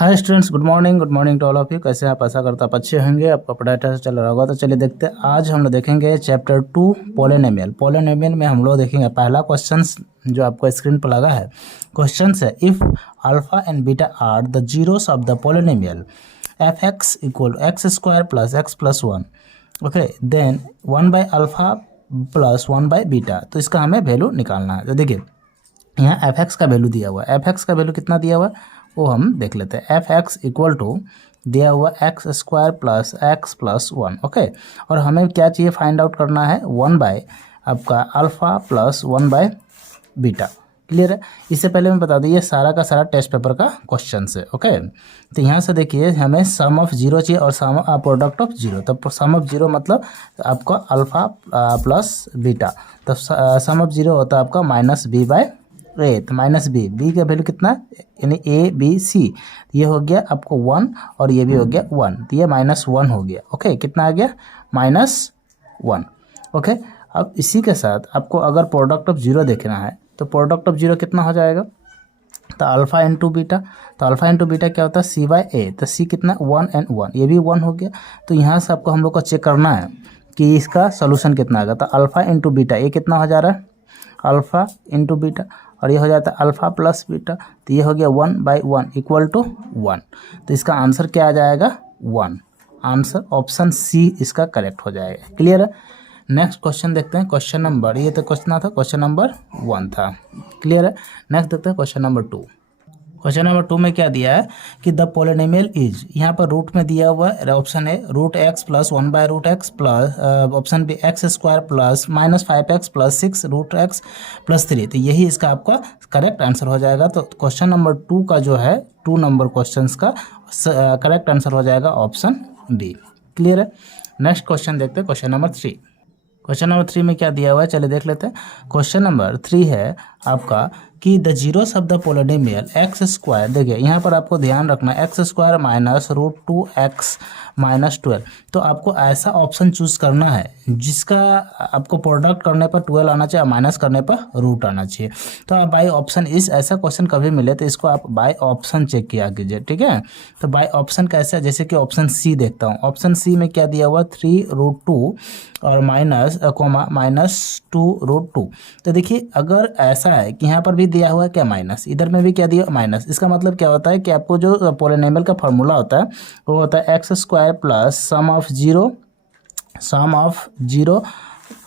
Hi students, good morning to all of you. कैसे आप? आशा करता आप अच्छे होंगे, आपका पढ़ाई अच्छा से चल रहा होगा। तो चलिए देखते हैं, आज हम लोग देखेंगे चैप्टर 2 पॉलिनोमियल। पॉलिनोमियल में हम लोग देखेंगे पहला क्वेश्चन जो आपको स्क्रीन पर लगा है। क्वेश्चन है if alpha and beta are the zeros of the polynomial f x equal x square plus x plus 1, okay, then 1/अल्फा प्लस 1/बीटा। तो इसका हमें वैल्यू निकालना है। तो देखिए यहाँ एफ एक्स का वैल्यू दिया हुआ है। एफ एक्स का वैल्यू कितना दिया हुआ है वो हम देख लेते हैं। एफ एक्स इक्वल टू दिया हुआ x square plus x plus 1, okay. और हमें क्या चाहिए, फाइंड आउट करना है 1/आपका अल्फा प्लस 1/बीटा। क्लियर है? इससे पहले मैं बता दूँ ये सारा का सारा टेस्ट पेपर का क्वेश्चन है, ओके। तो यहाँ से देखिए हमें सम ऑफ जीरो चाहिए और सम प्रोडक्ट ऑफ जीरो। तो सम ऑफ जीरो मतलब आपका अल्फा प्लस बीटा। तो सम ऑफ जीरो होता है आपका -b/a। तो -b का वैल्यू कितना है, यानी a b c, ये हो गया आपको 1 और ये भी हो गया 1, तो ये -1 हो गया, ओके। कितना आ गया, -1, ओके। अब इसी के साथ आपको अगर प्रोडक्ट ऑफ जीरो देखना है तो प्रोडक्ट ऑफ जीरो कितना हो जाएगा, तो अल्फा इंटू बीटा। तो अल्फा इंटू बीटा क्या होता है, c/a। तो c कितना, 1 and 1, ये भी 1 हो गया। तो यहाँ से आपको हम लोग को चेक करना है कि इसका सोल्यूशन कितना आएगा। तो अल्फा इंटू बीटा ये कितना हो जा रहा है, अल्फा इंटू बीटा, और ये हो जाता है अल्फा प्लस बीटा। तो ये हो गया 1/1 इक्वल टू 1। तो इसका आंसर क्या आ जाएगा, 1। आंसर ऑप्शन सी इसका करेक्ट हो जाएगा। क्लियर है? नेक्स्ट क्वेश्चन देखते हैं। क्वेश्चन नंबर, ये तो क्वेश्चन था, क्वेश्चन नंबर 1 था। क्लियर है? नेक्स्ट देखते हैं क्वेश्चन नंबर 2। क्वेश्चन नंबर 2 में क्या दिया है कि द पॉलिनोमियल इज, यहाँ पर रूट में दिया हुआ है, ऑप्शन है √x plus 1/√x plus option B x square plus -5x plus 6 √x plus 3। तो यही इसका आपका करेक्ट आंसर हो जाएगा। तो क्वेश्चन नंबर 2 का जो है 2 नंबर क्वेश्चन का करेक्ट आंसर हो जाएगा ऑप्शन बी। क्लियर है? नेक्स्ट क्वेश्चन देखते हैं, क्वेश्चन नंबर 3। क्वेश्चन नंबर 3 में क्या दिया हुआ है, चलिए देख लेते हैं। क्वेश्चन नंबर 3 है आपका कि the zeros of the polynomial x square. देखिए यहाँ पर आपको ध्यान रखना है x square minus √2x minus 12। तो आपको ऐसा ऑप्शन चूज करना है जिसका आपको प्रोडक्ट करने पर 12 आना चाहिए, माइनस करने पर रूट आना चाहिए। तो आप बाई ऑप्शन, इस ऐसा क्वेश्चन कभी मिले तो इसको आप बाई ऑप्शन चेक किया कीजिए, ठीक है। तो बाई ऑप्शन कैसे है, जैसे कि ऑप्शन सी देखता हूँ। ऑप्शन सी में क्या दिया हुआ, 3√2 और -2√2। तो देखिए अगर ऐसा है कि यहाँ पर भी दिया हुआ है क्या माइनस, इधर में भी क्या दिया माइनस, इसका मतलब क्या होता है कि आपको जो पॉलिनोमियल का फॉर्मूला होता है वो होता है x square plus sum of zero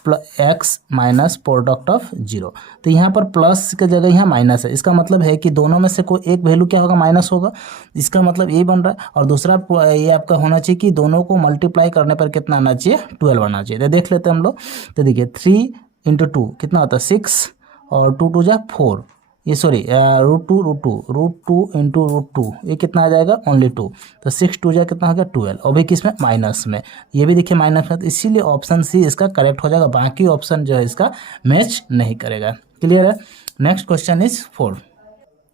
plus x minus product of zero. तो यहाँ पर प्लस की जगह यहाँ माइनस है, इसका मतलब है कि दोनों में से कोई एक वैल्यू क्या होगा, माइनस होगा। इसका मतलब ये बन रहा है। और दूसरा ये आपका होना चाहिए कि दोनों को मल्टीप्लाई करने पर कितना आना चाहिए, 12 आना चाहिए। तो देख लेते हैं हम लोग। तो देखिए 3 × 2 कितना होता है 6 और 2 2 जा 4, ये सॉरी √2 इंटू √2 ये कितना आ जाएगा, ओनली 2। तो 6 2 जा कितना हो गया 12, और भी किस में, माइनस में। ये भी देखिए माइनस में, तो इसीलिए ऑप्शन सी इसका करेक्ट हो जाएगा। बाकी ऑप्शन जो है इसका मैच नहीं करेगा। क्लियर है? Next question is 4।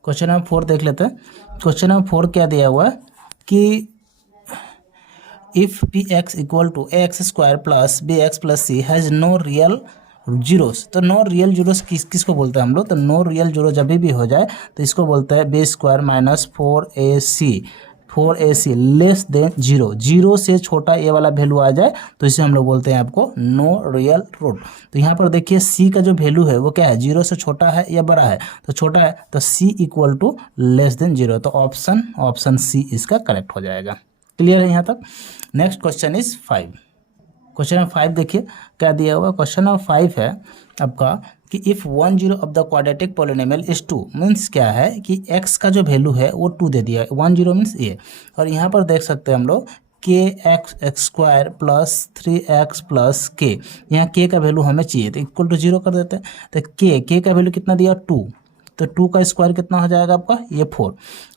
Question number 4 देख लेते हैं। क्वेश्चन नंबर 4 क्या दिया हुआ है कि if px equal to ax square plus bx plus c has no real zeros. तो नो रियल जीरोस किसको बोलते हैं हम लोग, तो नो रियल जीरो जब भी हो जाए तो इसको बोलते हैं b square minus 4ac less than zero. Zero से छोटा ये वाला वैल्यू आ जाए तो इसे हम लोग बोलते हैं आपको नो रियल रूट। तो यहाँ पर देखिए c का जो वैल्यू है वो क्या है, जीरो से छोटा है या बड़ा है, तो छोटा है। तो c equal to less than zero. तो ऑप्शन सी इसका करेक्ट हो जाएगा। क्लियर है यहाँ तक? Next question is 5। Question number 5 देखिए क्या दिया हुआ। क्वेश्चन नंबर 5 है आपका कि if 1 0 of the quadratic polynomial is 2, means क्या है कि x का जो वैल्यू है वो 2 दे दिया है। 1 0 मीन्स ये। और यहाँ पर देख सकते हैं हम लोग kx square plus 3x plus के, यहाँ k का वैल्यू हमें चाहिए तो इक्वल टू 0 कर देते हैं। तो k का वैल्यू कितना दिया 2, तो 2 का स्क्वायर कितना हो जाएगा आपका, ये 4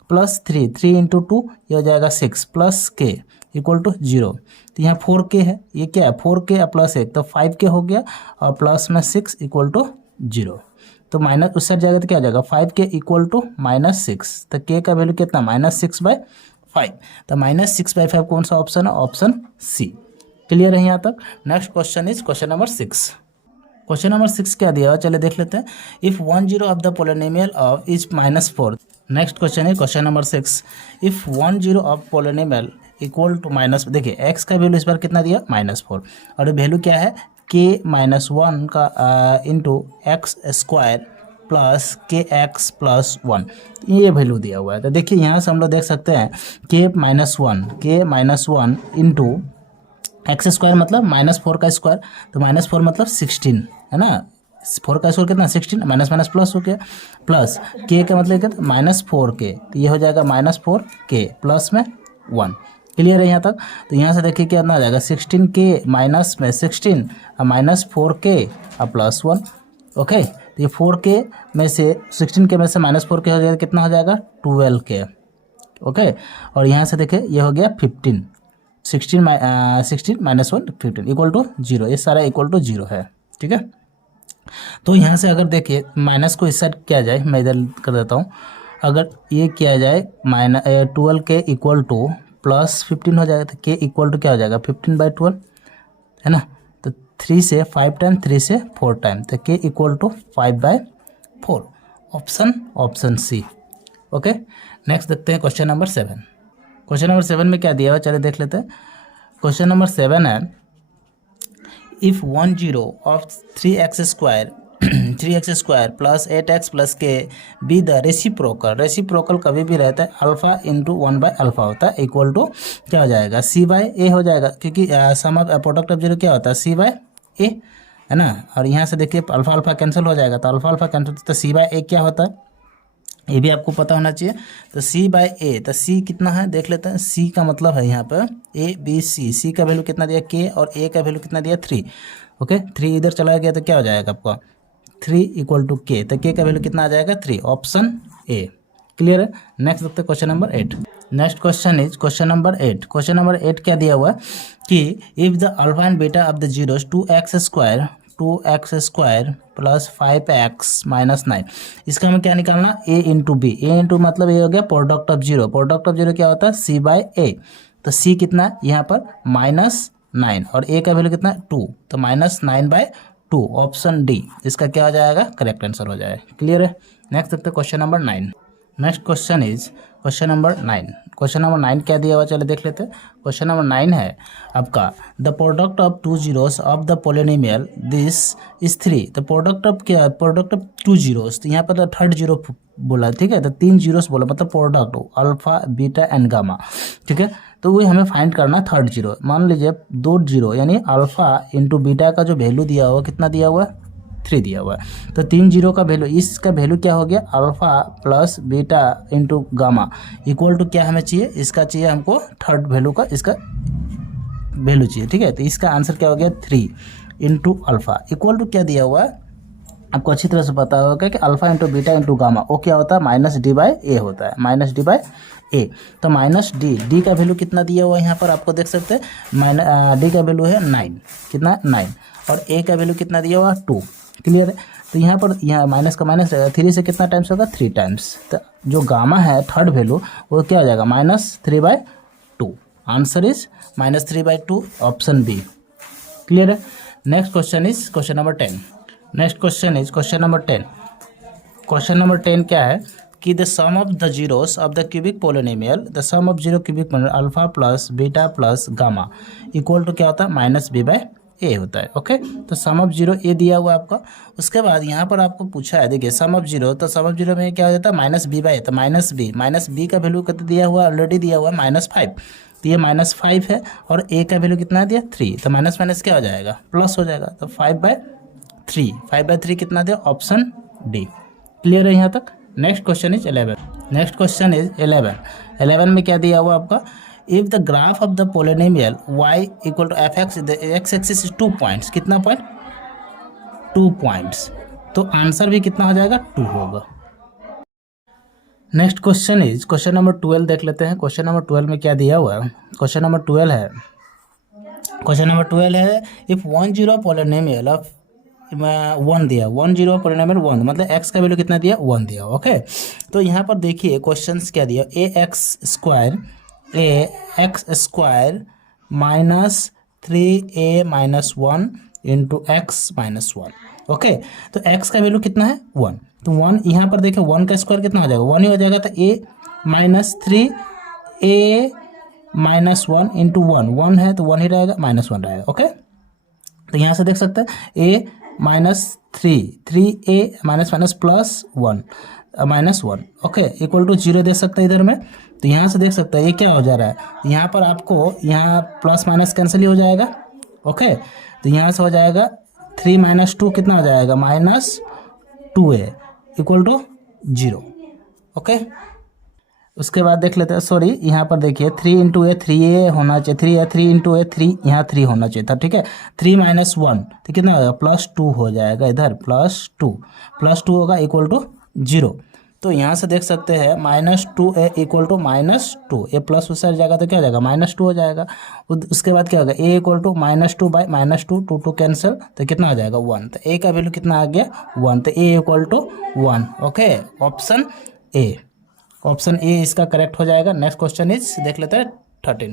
प्लस 3 इंटू 2 ये हो जाएगा 6 प्लस के इक्वल टू 0। तो यहाँ 4k है, ये क्या है 4k प्लस 1 तो 5k हो गया, और प्लस में 6 इक्वल टू 0। तो माइनस उस साइड जाएगा तो क्या हो जाएगा 5k इक्वल टू -6। तो k का वैल्यू कितना, -6/5। तो -6/5 कौन सा ऑप्शन है, ऑप्शन सी। क्लियर है यहाँ तक? Next question is question number 6। Question number 6 क्या दिया हुआ, चलिए देख लेते हैं। If 1 0 of the polynomial of is -4। Next question है question number 6। If 1 0 of polynomial equal to minus, देखिए एक्स का वैल्यू इस बार कितना दिया -4 और वैल्यू क्या है k-1 का इंटू एक्स स्क्वायर प्लस के एक्स प्लस 1, ये वैल्यू दिया हुआ है। तो देखिए यहाँ से हम लोग देख सकते हैं k-1 इंटू एक्स स्क्वायर मतलब -4 का स्क्वायर, तो -4 मतलब 16 है ना, 4 का स्क्वायर कितना 16, माइनस माइनस प्लस हो गया, प्लस के का मतलब क्या -4k, तो ये हो जाएगा -4k प्लस में 1। क्लियर है यहाँ तक। तो यहाँ से देखिए कितना आ जाएगा 16k माइनस में 16 और -4k और प्लस 1। ओके, तो ये 4k में से 16k में से -4k हो जाएगा, कितना हो जाएगा 12k। ओके, और यहाँ से देखिए ये हो गया 15, 16 माइनस 1 15 इक्वल टू 0, ये सारा इक्वल टू 0 है। ठीक है, तो यहाँ से अगर देखिए माइनस को इस साइड किया जाए, मैं इधर कर देता हूँ, अगर ये किया जाए -12k इक्वल टू प्लस 15 हो जाएगा, तो k इक्वल टू क्या हो जाएगा 15/12 है ना, तो 3 से 5 टाइम 3 से 4 टाइम, तो k equal to 5/4, option C. Okay, next देखते हैं क्वेश्चन नंबर 7। क्वेश्चन नंबर 7 में क्या दिया हुआ, चलिए देख लेते हैं। क्वेश्चन नंबर 7 है if 1 0 of 3x square plus 8x plus के बी द रेसिप्रोकल कभी भी रहता है अल्फा इंटू 1/अल्फा होता है, इक्वल टू क्या हो जाएगा c/a हो जाएगा, क्योंकि सम ऑफ प्रोडक्ट ऑफ जीरो क्या होता है c/a है ना। और यहाँ से देखिए अल्फा अल्फा कैंसिल हो जाएगा, तो अल्फा अल्फा कैंसिल, तो c/a क्या होता है ये भी आपको पता होना चाहिए। तो c/a, तो c कितना है देख लेते हैं। c का मतलब है यहाँ पर c का वैल्यू कितना दिया k और a का वैल्यू कितना दिया 3। ओके, 3 इधर चला गया तो क्या हो जाएगा आपका 3 इक्वल टू k, तो k का वैल्यू कितना आ जाएगा 3, ऑप्शन ए। क्लियर है। नेक्स्ट देखते हैं question number 8। Next question is question number 8। Question number 8 क्या दिया हुआ है कि if the alpha and beta of the zeros 2x square plus 5x minus 9, इसका हमें क्या निकालना a into B. a into मतलब ये हो गया प्रोडक्ट ऑफ जीरो क्या होता है c/a, तो c कितना है यहाँ पर -9 और a का वैल्यू कितना है 2, तो -9/2, ऑप्शन डी इसका क्या हो जाएगा करेक्ट आंसर हो जाएगा। क्लियर है। नेक्स्ट देखते हैं question number 9। Next question is question number 9। Question number 9 क्या दिया हुआ चलिए देख लेते हैं। क्वेश्चन नंबर 9 है आपका the product of 2 zeros of the polynomial this is 3। तो प्रोडक्ट ऑफ क्या, प्रोडक्ट ऑफ 2 zeros, तो यहाँ पर थर्ड जीरो बोला, ठीक है, तो 3 zeros बोला मतलब product alpha beta and gamma. ठीक है, तो वही हमें फाइंड करना है थर्ड जीरो। मान लीजिए 2 जीरो यानी अल्फा इंटू बीटा का जो वैल्यू दिया हुआ कितना दिया हुआ है 3 दिया हुआ है, तो 3 जीरो का वैल्यू, इसका वैल्यू क्या हो गया alpha plus beta into gamma equal to क्या हमें चाहिए, इसका चाहिए हमको थर्ड वैल्यू का, इसका वैल्यू चाहिए। ठीक है, तो इसका आंसर क्या हो गया 3 इंटू अल्फा इक्वल टू क्या दिया हुआ है आपको अच्छी तरह से पता होगा कि alpha into beta into gamma वो क्या होता है -d/a होता है, -d/a। तो -d का वैल्यू कितना दिया हुआ है यहाँ पर आपको देख सकते हैं, d का वैल्यू है 9, कितना 9, और a का वैल्यू कितना दिया हुआ 2। क्लियर है। तो यहाँ पर यहाँ माइनस का माइनस 3 से कितना टाइम्स होगा 3 टाइम्स, तो जो गामा है थर्ड वैल्यू वो क्या हो जाएगा -3/2, answer is -3/2, option B. Clear है। Next question is question number 10। Next question is question number 10। Question number 10 क्या है कि the sum of the zeros of the cubic polynomial, the sum of zero cubic polynomial alpha plus beta plus gamma equal to क्या होता है -b/a होता है। Okay, तो सम of zero ए दिया हुआ है आपका। उसके बाद यहाँ पर आपको पूछा है, देखिए सम ऑफ जीरो, तो सम ऑफ जीरो में क्या हो जाता है -b/a, तो -b का वैल्यू कितना दिया हुआ ऑलरेडी दिया हुआ है -5, तो ये -5 है, और a का वैल्यू कितना दिया 3, तो माइनस माइनस क्या हो जाएगा प्लस हो जाएगा, तो 5/3 कितना दिया ऑप्शन डी। क्लियर है यहाँ तक। Next question is 11। Next question is 11 में क्या दिया हुआ आपका, if the graph of the polynomial y equal to f(x), the x axis is 2 points, कितना पॉइंट 2 पॉइंट्स, तो आंसर भी कितना हो जाएगा 2 होगा। Next question is question number 12 देख लेते हैं। क्वेश्चन नंबर 12 में क्या दिया हुआ है, क्वेश्चन नंबर 12 है इफ 1 0 पोलिनोमियल ऑफ 1 दिया, 1 0 पोलिनोमियल 1 मतलब x का वैल्यू कितना दिया 1 दिया। ओके, तो यहाँ पर देखिए क्वेश्चंस क्या दिया, ax square -3a - 1 into x -1, okay, तो x का वैल्यू कितना है 1, तो 1 यहाँ पर देखिए 1 का स्क्वायर कितना हो जाएगा 1 ही हो जाएगा, तो a minus 3 a minus 1 into 1 है तो 1 ही रहेगा, -1 रहेगा। ओके, तो यहाँ से देख सकते हैं a minus 3 a minus plus 1 -1 okay equal to 0 देख सकते हैं इधर में। तो यहाँ से देख सकते हैं ये क्या हो जा रहा है, यहाँ पर आपको यहाँ प्लस माइनस कैंसिल ही हो जाएगा। ओके, तो यहाँ से हो जाएगा 3 - 2 कितना हो जाएगा -2a इक्वल टू 0। ओके, उसके बाद देख लेते हैं, सॉरी यहाँ पर देखिए 3 इंटू ए 3a होना चाहिए, 3 इंटू ए 3 यहाँ 3 होना चाहिए था। ठीक है, 3 - 1 तो कितना होगा +2 हो जाएगा, इधर +2 होगा इक्वल टू 0। तो यहाँ से देख सकते हैं -2a equal to -2, a plus उस साइड जाएगा तो क्या हो जाएगा -2 हो जाएगा। उसके बाद क्या होगा a equal to -2 by -2 2 cancel तो कितना हो जाएगा 1, तो a का वैल्यू कितना आ गया 1, तो a equal to 1। Okay, option A इसका करेक्ट हो जाएगा। नेक्स्ट क्वेश्चन इज देख लेते हैं 13।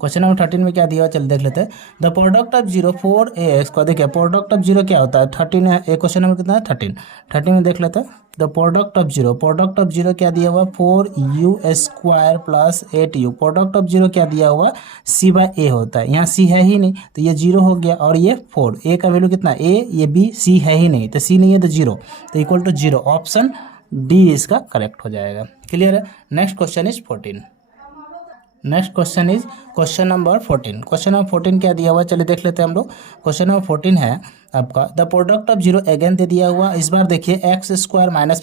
क्वेश्चन नंबर 13 में क्या दिया हुआ चल देख लेते हैं। द प्रोडक्ट ऑफ 0 4 ax को देखिए प्रोडक्ट ऑफ 0 क्या होता है 13 है, एक क्वेश्चन नंबर कितना है 13 में देख लेते हैं। द प्रोडक्ट ऑफ 0 क्या दिया हुआ 4u² plus 8u। Product of 0 क्या दिया हुआ c/a होता है, यहाँ c है ही नहीं तो ये 0 हो गया, और ये 4 a का वैल्यू कितना a ये b c है ही नहीं तो c नहीं है तो 0 तो इक्वल टू 0, ऑप्शन डी इसका करेक्ट हो जाएगा। क्लियर है। Next question is 14। Next question is question number 14। Question number 14 क्या दिया हुआ चलिए देख लेते हैं हम लोग। क्वेश्चन नंबर 14 है आपका the product of 0 again they दिया हुआ, इस बार देखिए x² -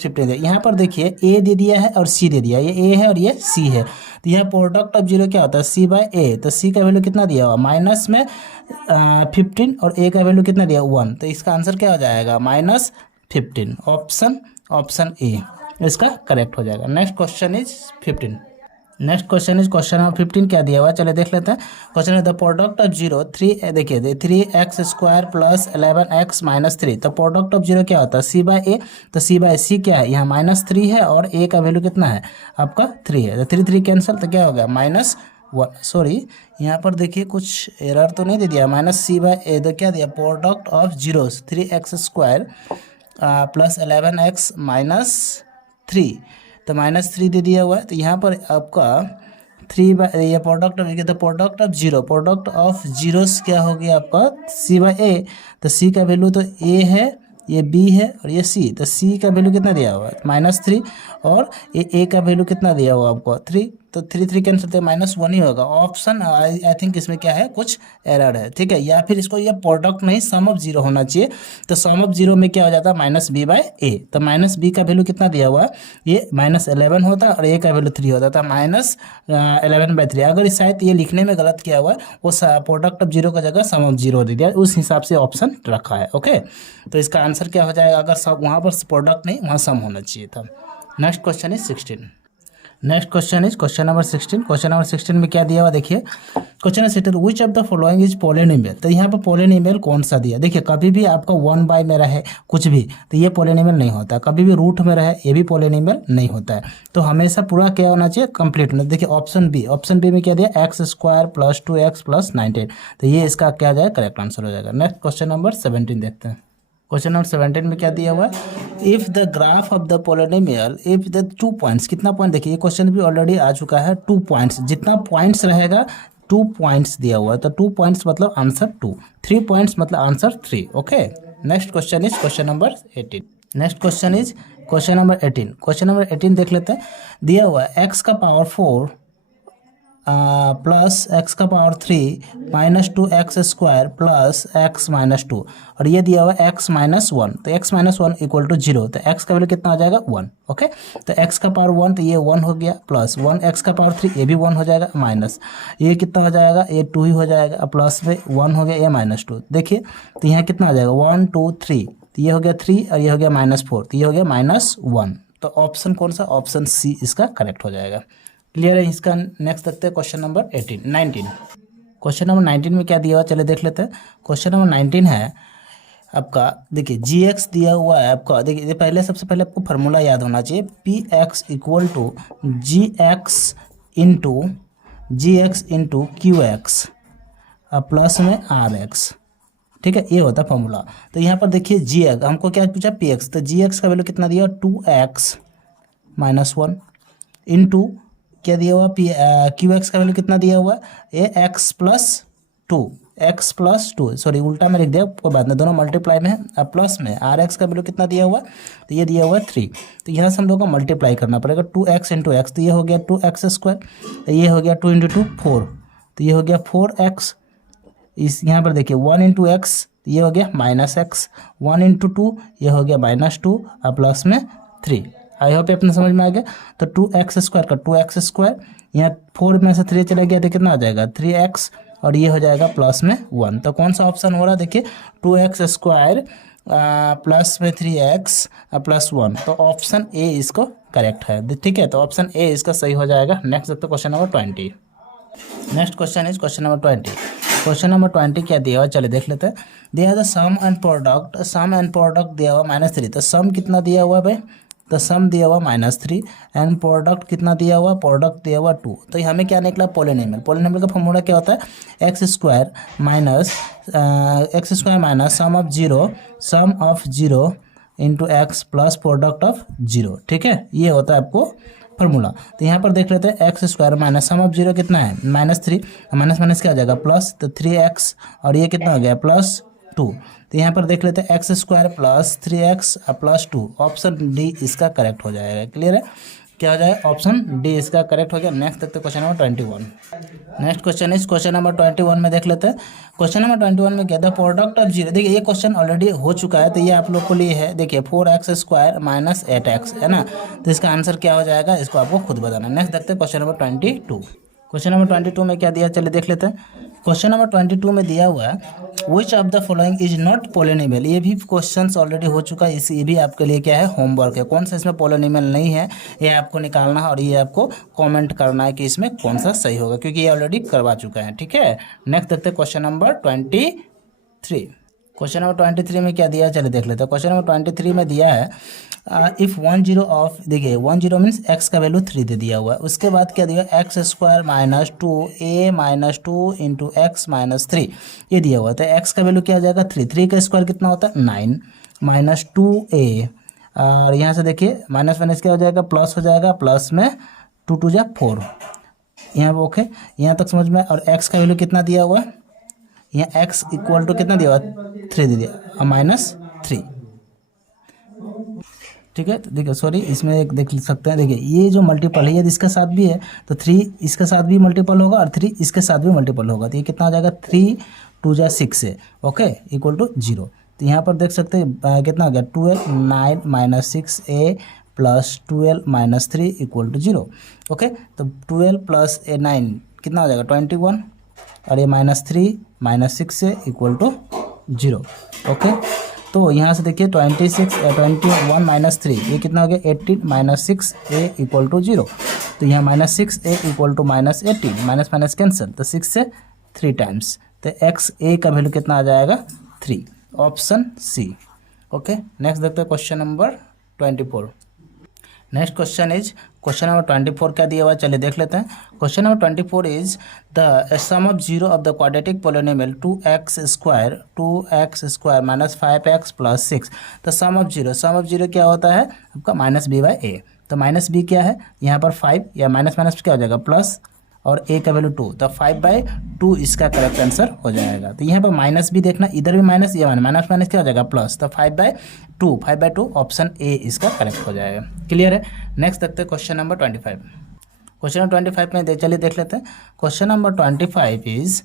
15 दे, यहाँ पर देखिए a दे दिया है और c दे दिया है, ये a है और ये c है, तो यहाँ प्रोडक्ट ऑफ 0 क्या होता है c/a, तो c का वैल्यू कितना दिया हुआ माइनस में 15 और a का वैल्यू कितना दिया 1, तो इसका आंसर क्या हो जाएगा -15, ऑप्शन ए इसका करेक्ट हो जाएगा। Next question is 15। Next question is question number 15 क्या दिया हुआ चलिए देख लेते हैं। क्वेश्चन है द प्रोडक्ट ऑफ 0 3 देखिए 3x² प्लस 11x - 3, तो प्रोडक्ट ऑफ 0 क्या होता है c/a, तो c/c क्या है यहाँ -3 है और a का वैल्यू कितना है आपका 3 है, तो 3 कैंसिल तो क्या हो गया -1। सॉरी यहाँ पर देखिए कुछ एरर तो नहीं दे दिया, -c/a तो क्या दिया product of 0 3x² plus 11x - 3, तो -3 दे दिया हुआ है, तो यहाँ पर आपका 3 ये प्रोडक्ट ऑफ 0 क्या हो गया आपका c/a, तो c का वैल्यू तो a है ये b है और ये c, तो c का वैल्यू कितना दिया हुआ है -3 और ये a का वैल्यू कितना दिया हुआ आपको 3, तो 3 कैंसिल तो -1 ही होगा। ऑप्शन आई थिंक इसमें क्या है कुछ एरर है। ठीक है, या फिर इसको ये प्रोडक्ट नहीं सम ऑफ 0 होना चाहिए, तो सम ऑफ 0 में क्या हो जाता है -b/a, तो -b का वैल्यू कितना दिया हुआ है ये -11 होता है और a का वैल्यू 3 होता था -11/3। अगर इस शायद ये लिखने में गलत किया हुआ है वो प्रोडक्ट ऑफ 0 का जगह सम ऑफ 0 दे दिया, उस हिसाब से ऑप्शन रखा है। ओके, तो इसका आंसर क्या हो जाएगा अगर सब वहाँ पर प्रोडक्ट नहीं वहाँ सम होना चाहिए था। Next question is 16। Next question is question number 16। Question number 16 में क्या दिया हुआ देखिए। Question number 16 which of the following is polynomial, तो यहाँ पर पोलिनोमियल कौन सा दिया देखिए, कभी भी आपका 1 में रहे कुछ भी तो ये पोलिनोमियल नहीं होता, कभी भी रूट में रहे ये भी पोलिनोमियल नहीं होता है, तो हमेशा पूरा क्या होना चाहिए कंप्लीट होना। देखिए ऑप्शन बी में क्या दिया x² + 2x + 19, तो ये इसका क्या जाएगा करेक्ट आंसर हो जाएगा। नेक्स्ट क्वेश्चन नंबर 17 देखते हैं। क्वेश्चन नंबर 17 में क्या दिया हुआ है if the graph of the polynomial if the 2 points, कितना पॉइंट देखिए ये क्वेश्चन भी ऑलरेडी आ चुका है, 2 पॉइंट्स, जितना पॉइंट्स रहेगा 2 पॉइंट्स दिया हुआ है, तो 2 पॉइंट्स मतलब आंसर 2, 3 पॉइंट्स मतलब answer 3। Okay, next question is question number 18। Next question is question number 18। Question number 18 देख लेते हैं। दिया हुआ है x का पावर 4 प्लस x का power 3 minus 2x² plus x - 2, और ये दिया हुआ है x - 1, तो x - 1 इक्वल टू 0, तो x का वैल्यू कितना हो जाएगा 1। ओके, तो x का पावर 1 तो ये 1 हो गया, प्लस 1x का पावर 3 ये भी 1 हो जाएगा, माइनस ये कितना हो जाएगा ये 2 ही हो जाएगा, प्लस में 1 हो गया ये -2। देखिए तो यहाँ कितना हो जाएगा 1 2 3, तो ये हो गया 3 और ये हो गया -4, तो ये हो गया -1, तो ऑप्शन कौन सा ऑप्शन सी इसका करेक्ट हो जाएगा। क्लियर है। इसका नेक्स्ट देखते हैं क्वेश्चन नंबर 19। क्वेश्चन नंबर 19 में क्या दिया हुआ चले देख लेते हैं। क्वेश्चन नंबर 19 है आपका देखिए gx दिया हुआ है आपका, देखिए पहले सबसे पहले आपको फार्मूला याद होना चाहिए, px equal to gx into qx plus में rx। ठीक है, ये होता है फॉर्मूला। तो यहाँ पर देखिए जी एक्स, हमको क्या पूछा पी एक्स, तो जी एक्स का वैल्यू कितना दिया 2x - 1 इंटू क्या दिया हुआ पी क्यू एक्स का वैल्यू कितना दिया हुआ ए एक्स प्लस टू, सॉरी उल्टा में लिख दिया, कोई बात नहीं, दोनों मल्टीप्लाई में है। अब प्लस में आर एक्स का वैल्यू कितना दिया हुआ, तो ये दिया हुआ 3। तो यहाँ से हम लोग को मल्टीप्लाई करना पड़ेगा 2x इंटू एक्स, तो ये हो गया 2x², ये हो गया 2 इंटू 2 4, तो ये हो गया 4x। इस यहाँ पर देखिए 1 इंटू एक्स, ये हो गया -x, 1 इंटू 2 ये हो गया -2 और प्लस में 3। आई होप अपने समझ में आ गया। तो 2x² का 2x², यहाँ 4 में से 3 चला गया तो कितना आ जाएगा 3x, और ये हो जाएगा प्लस में 1। तो कौन सा ऑप्शन हो रहा है देखिए 2x² प्लस में 3x प्लस 1, तो ऑप्शन ए इसको करेक्ट है। ठीक है, तो ऑप्शन ए इसका सही हो जाएगा। नेक्स्ट देखते question number 20। Next question is question number 20। Question number 20 क्या दिया हुआ, चलिए देख लेते हैं। दिया था सम एंड प्रोडक्ट दिया हुआ -3, तो सम कितना दिया हुआ भाई, तो सम दिया हुआ -3 एंड प्रोडक्ट कितना दिया हुआ, प्रोडक्ट दिया हुआ 2। तो हमें क्या निकला पॉलिनोमियल। पॉलिनोमियल का फॉर्मूला क्या होता है x² minus sum of 0 into x plus product of 0। ठीक है, ये होता है आपको फॉर्मूला। तो यहाँ पर देख लेते हैं x² माइनस सम ऑफ 0 कितना है -3, माइनस माइनस क्या हो जाएगा प्लस, तो 3x, और ये कितना हो गया +2। तो यहाँ पर देख लेते हैं x² plus 3x plus 2, option D इसका करेक्ट हो जाएगा। क्लियर है, क्या हो जाएगा ऑप्शन डी इसका करेक्ट हो गया। नेक्स्ट देखते हैं question number 21। Next question is question number 21 में देख लेते हैं। क्वेश्चन नंबर 21 में क्या था, प्रोडक्ट ऑफ 0। देखिए ये क्वेश्चन ऑलरेडी हो चुका है, तो ये आप लोग को लिए है। देखिए 4x² माइनस 8x है ना, तो इसका आंसर क्या हो जाएगा, इसको आपको खुद बताना। नेक्स्ट देखते हैं क्वेश्चन नंबर 22। क्वेश्चन नंबर 22 में क्या दिया, चलिए देख लेते हैं। क्वेश्चन नंबर 22 में दिया हुआ है which of the following is not polynomial. ये भी क्वेश्चंस ऑलरेडी हो चुका है, ये भी आपके लिए क्या है होमवर्क है। कौन सा इसमें पॉलिनोमियल नहीं है ये आपको निकालना है, और ये आपको कमेंट करना है कि इसमें कौन सा सही होगा, क्योंकि ये ऑलरेडी करवा चुका है। ठीक है, नेक्स्ट देखते हैं क्वेश्चन नंबर 23। क्वेश्चन नंबर 23 में क्या दिया, चलिए देख लेते हैं। क्वेश्चन नंबर 23 में दिया है इफ़ 10 ऑफ, देखिए 10 मीन्स x का वैल्यू 3 दे दिया हुआ है। उसके बाद क्या दिया x² minus 2a minus 2 into x minus 3, ये दिया हुआ है। तो x का वैल्यू क्या हो जाएगा 3, 3 का स्क्वायर कितना होता है 9 माइनस 2a, और यहाँ से देखिए माइनस माइनस क्या हो जाएगा प्लस हो जाएगा, प्लस में 2 2 जा 4, यहाँ पर ओके, यहाँ तक समझ में। और x का वैल्यू कितना दिया हुआ है, यहाँ x इक्वल टू कितना दिया हुआ 3 दे दिया -3। ठीक है, तो देखिए सॉरी इसमें एक देख सकते हैं, देखिए ये जो मल्टीपल है यदि इसके साथ भी है तो 3 इसके साथ भी मल्टीपल होगा और 3 इसके साथ भी मल्टीपल होगा, तो ये कितना हो जाएगा 3 2 जा 6 है ओके इक्वल टू 0। तो यहाँ पर देख सकते हैं कितना हो गया 12 9 minus 6a plus 12 minus 3 equal to 0 okay. तो 12 प्लस 9 कितना हो जाएगा 21, और ये -3 माइनस 6 से इक्वल टू 0 ओके। तो यहाँ से देखिए 21 माइनस 3 ये कितना हो गया 18 माइनस 6a इक्वल टू 0। तो यहाँ -6a equal to -18, minus minus cancel, तो 6 से 3 टाइम्स, तो xa का वैल्यू कितना आ जाएगा 3, ऑप्शन सी ओके। नेक्स्ट देखते हैं question number 24। Next question is question number 24 क्या दिया हुआ है, चलिए देख लेते हैं। Question number 24 is the sum of 0 of the quadratic polynomial 2x² minus 5x plus 6। तो सम ऑफ 0 क्या होता है आपका -b/a। तो -b क्या है यहाँ पर 5, या माइनस माइनस क्या हो जाएगा प्लस, और a का वैल्यू 2, तो 5/2 इसका करेक्ट आंसर हो जाएगा। तो यहाँ पर माइनस भी देखना, इधर भी माइनस, ये माइनस माइनस क्या हो जाएगा प्लस, तो 5/2 ऑप्शन ए इसका करेक्ट हो जाएगा। क्लियर है। नेक्स्ट देखते हैं क्वेश्चन नंबर 25। क्वेश्चन नंबर 25 में चलिए देख लेते हैं। Question number 25 is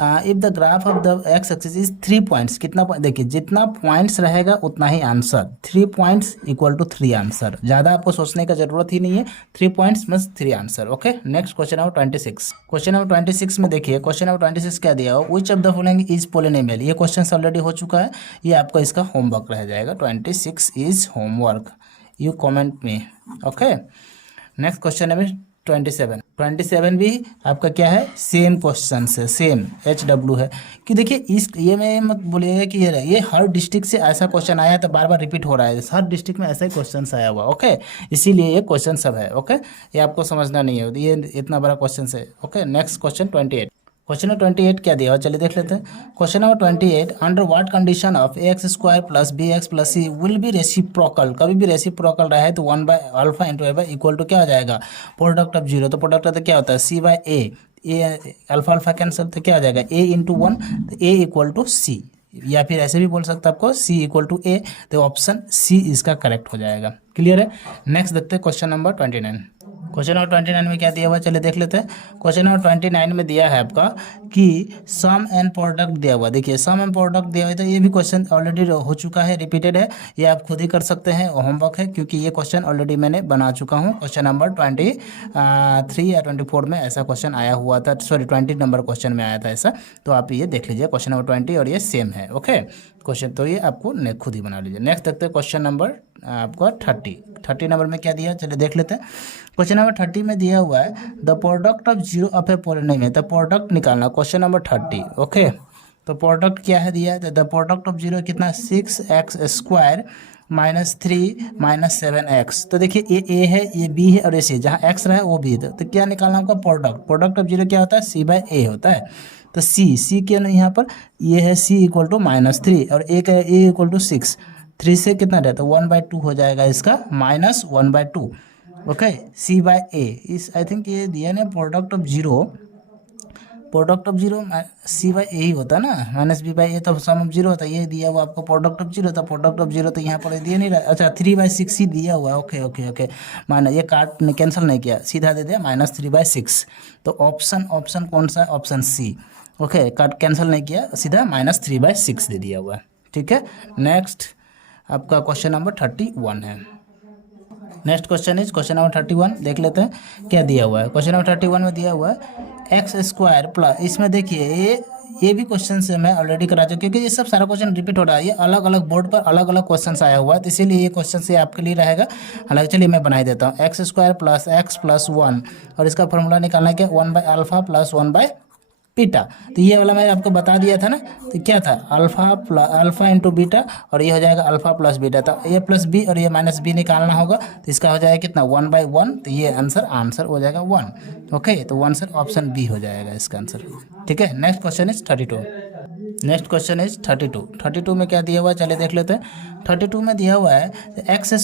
if the graph of the x axis is 3 points, कितना देखिए जितना पॉइंट्स रहेगा उतना ही answer, 3 points equal to 3 answer, ज़्यादा आपको सोचने का जरूरत ही नहीं है, 3 पॉइंट्स मस 3 answer okay. Next question number 26। Question number 26 में देखिए क्वेश्चन नंबर 26 क्या दिया हो, which of the following is polynomial. ये क्वेश्चन ऑलरेडी हो चुका है, ये आपका इसका होमवर्क रह जाएगा, 26 इज होमवर्क, यू कॉमेंट में ओके। नेक्स्ट क्वेश्चन है 27 भी आपका क्या है सेम क्वेश्चन है, सेम HW है कि देखिए इस ये मैं मत बोलिएगा कि ये हर डिस्ट्रिक्ट से ऐसा क्वेश्चन आया तो बार बार रिपीट हो रहा है, हर डिस्ट्रिक्ट में ऐसा ही क्वेश्चन आया हुआ ओके, इसीलिए ये क्वेश्चन सब है ओके, ये आपको समझना नहीं है, ये इतना बड़ा क्वेश्चन है okay. Next question 28। Question number 28 क्या दिया हुआ, चलिए देख लेते हैं। Question number 28, under what condition of x square plus b x plus c will be reciprocal, कभी भी रेसिप्रोकल रहा है तो 1 by alpha into a by equal to क्या हो जाएगा, प्रोडक्ट ऑफ जीरो, तो प्रोडक्ट तो क्या होता है c by a alpha alpha cancel तो क्या हो जाएगा ए इंटू 1, तो ए इक्वल टू सी, या फिर ऐसे भी बोल सकते हैं आपको सी इक्वल टू ए, तो ऑप्शन सी इसका करेक्ट हो जाएगा। क्लियर है। नेक्स्ट देखते हैं क्वेश्चन नंबर 29। क्वेश्चन नंबर 29 में क्या दिया हुआ है, चलिए देख लेते हैं। क्वेश्चन नंबर 29 में दिया है आपका कि सम एंड प्रोडक्ट दिया हुआ, देखिए सम एंड प्रोडक्ट दिया हुआ है, तो ये भी क्वेश्चन ऑलरेडी हो चुका है, रिपीटेड है, ये आप खुद ही कर सकते हैं, होमवर्क है, क्योंकि ये क्वेश्चन ऑलरेडी मैंने बना चुका हूँ। क्वेश्चन नंबर 23 या 24 में ऐसा क्वेश्चन आया हुआ था, सॉरी 20 नंबर क्वेश्चन में आया था ऐसा, तो आप ये देख लीजिए क्वेश्चन नंबर 20 और ये सेम है। ओके क्वेश्चन, तो ये आपको खुद ही बना लीजिए। नेक्स्ट देखते हैं क्वेश्चन नंबर आपका 30 नंबर में क्या दिया, चलिए देख लेते हैं। क्वेश्चन नंबर 30 में दिया हुआ है the product of zero of a polynomial है, तो प्रोडक्ट निकालना, क्वेश्चन नंबर 30। ओके तो प्रोडक्ट क्या है दिया है, द प्रोडक्ट ऑफ जीरो कितना 6x square minus 3 minus 7x, तो देखिए ये ए है, ये बी है और ये सी, जहाँ एक्स रहा है वो बी है, तो क्या निकालना आपका प्रोडक्ट ऑफ जीरो क्या होता है सी बाय ए होता है, तो सी क्या नहीं यहाँ पर, ये है सी इक्वल टू -3 और एक है ए इक्वल टू 6, 3 से कितना रहता है 1/2 हो जाएगा इसका, -1/2। ओके सी बाय ए इस आई थिंक ये दिया ना product of zero c by a ही होता है ना, माइनस बी बाई ए तो सम ऑफ जीरो होता है, ये दिया हुआ आपको प्रोडक्ट ऑफ जीरो, तो प्रोडक्ट ऑफ जीरो तो यहाँ पर दिया नहीं रहा, अच्छा 3/6 ही दिया हुआ है। ओके माइनस ये काट ने कैंसिल नहीं किया, सीधा दे दिया -3/6, तो ऑप्शन कौन सा है, ऑप्शन सी। ओके काट कैंसिल नहीं किया, सीधा -3/6 दे दिया हुआ है। ठीक है। नेक्स्ट आपका क्वेश्चन नंबर 31 है। Next question is question number 31, देख लेते हैं क्या दिया हुआ है। क्वेश्चन नंबर 31 में दिया हुआ है एक्स स्क्वायर प्लस, इसमें देखिए ये भी क्वेश्चन से मैं ऑलरेडी करा चुका, क्योंकि ये सब सारा क्वेश्चन रिपीट हो रहा है, ये अलग अलग बोर्ड पर अलग अलग क्वेश्चन आया हुआ है, तो इसीलिए ये क्वेश्चन से आपके लिए रहेगा। हालांकि चलिए मैं बना ही देता हूँ, x square plus x plus 1 और इसका फॉर्मूला निकालना है क्या 1/अल्फा प्लस 1/बीटा, तो ये वाला मैं आपको बता दिया था ना, तो क्या था अल्फा इंटू बीटा और ये हो जाएगा अल्फा प्लस बीटा, तो ए प्लस बी और ये माइनस बी निकालना होगा, तो इसका हो जाएगा कितना 1/1, तो ये आंसर हो जाएगा 1। ओके तो आंसर ऑप्शन बी हो जाएगा इसका आंसर। ठीक है। Next question is 32। Next question is 32 में क्या दिया हुआ है, चलिए देख लेते हैं। 32 में दिया हुआ है एक्स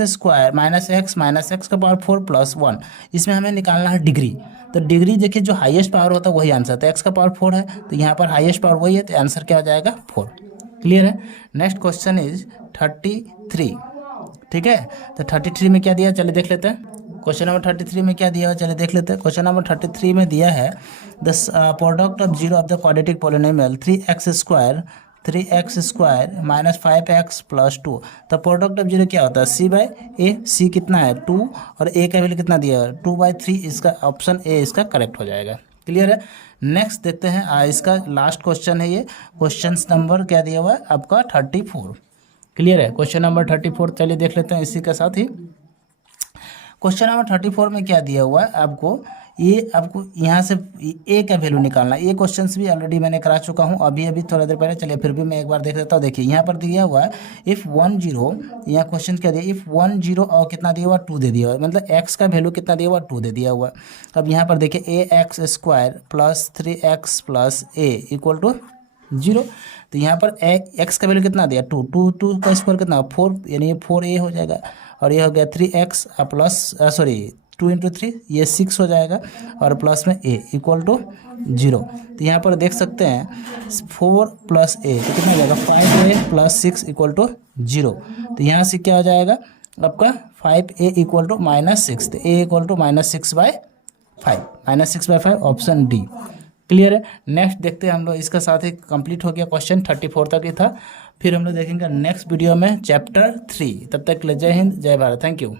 स्क्वायर माइनस एक्स का पावर 4 प्लस 1, इसमें हमें निकालना है डिग्री, तो डिग्री देखिए जो हाईएस्ट पावर होता है वही आंसर, तो एक्स का पावर 4 है, तो यहाँ पर हाईएस्ट पावर वही है, तो आंसर क्या हो जाएगा 4। क्लियर है। Next question is 33। ठीक है, तो 33 में क्या दिया चलिए देख लेते हैं। क्वेश्चन नंबर 33 में क्या दिया हुआ चलिए देख लेते हैं। क्वेश्चन नंबर 33 में दिया है the product of zero of the quadratic polynomial 3x square minus 5x plus 2, तो प्रोडक्ट ऑफ जीरो क्या होता है सी बाय ए, सी कितना है 2 और ए का वैल्यू कितना दिया है 2/3, इसका ऑप्शन ए इसका करेक्ट हो जाएगा। क्लियर है। नेक्स्ट देखते हैं इसका लास्ट क्वेश्चन है, ये क्वेश्चन नंबर क्या दिया हुआ है आपका 34। क्लियर है। क्वेश्चन नंबर 34 चलिए देख लेते हैं इसी के साथ ही। क्वेश्चन नंबर 34 में क्या दिया हुआ है आपको, ये आपको यहाँ से ए का वैल्यू निकालना, ये क्वेश्चन भी ऑलरेडी मैंने करा चुका हूँ अभी थोड़ा देर पहले, चलिए फिर भी मैं एक बार देख लेता हूँ। देखिए यहाँ पर दिया हुआ है इफ़ 1 0, यहाँ क्वेश्चन क्या दिया इफ़ 1 0 और कितना दिया हुआ 2 दे दिया हुआ है, मतलब एक्स का वैल्यू कितना दिया हुआ 2 दे दिया हुआ है। अब यहाँ पर देखिए a x square plus 3x plus a equal to 0, तो यहाँ पर एक्स का वैल्यू कितना दिया 2 का स्क्वायर कितना 4, यानी ये 4a हो जाएगा, और ये हो गया 3x प्लस 2 × 3 ये 6 हो जाएगा, और प्लस में a इक्वल टू 0, तो यहाँ पर देख सकते हैं 4 + a तो कितना हो जाएगा 5a प्लस 6 इक्वल टू 0, तो यहाँ से क्या हो जाएगा आपका 5a इक्वल टू -6, तो a equal to -6/5 option D. Clear है। नेक्स्ट देखते हैं हम लोग, इसका साथ ही कंप्लीट हो गया क्वेश्चन 34 तक ही था, फिर हम लोग देखेंगे नेक्स्ट वीडियो में चैप्टर 3। तब तक जय हिंद जय भारत, थैंक यू।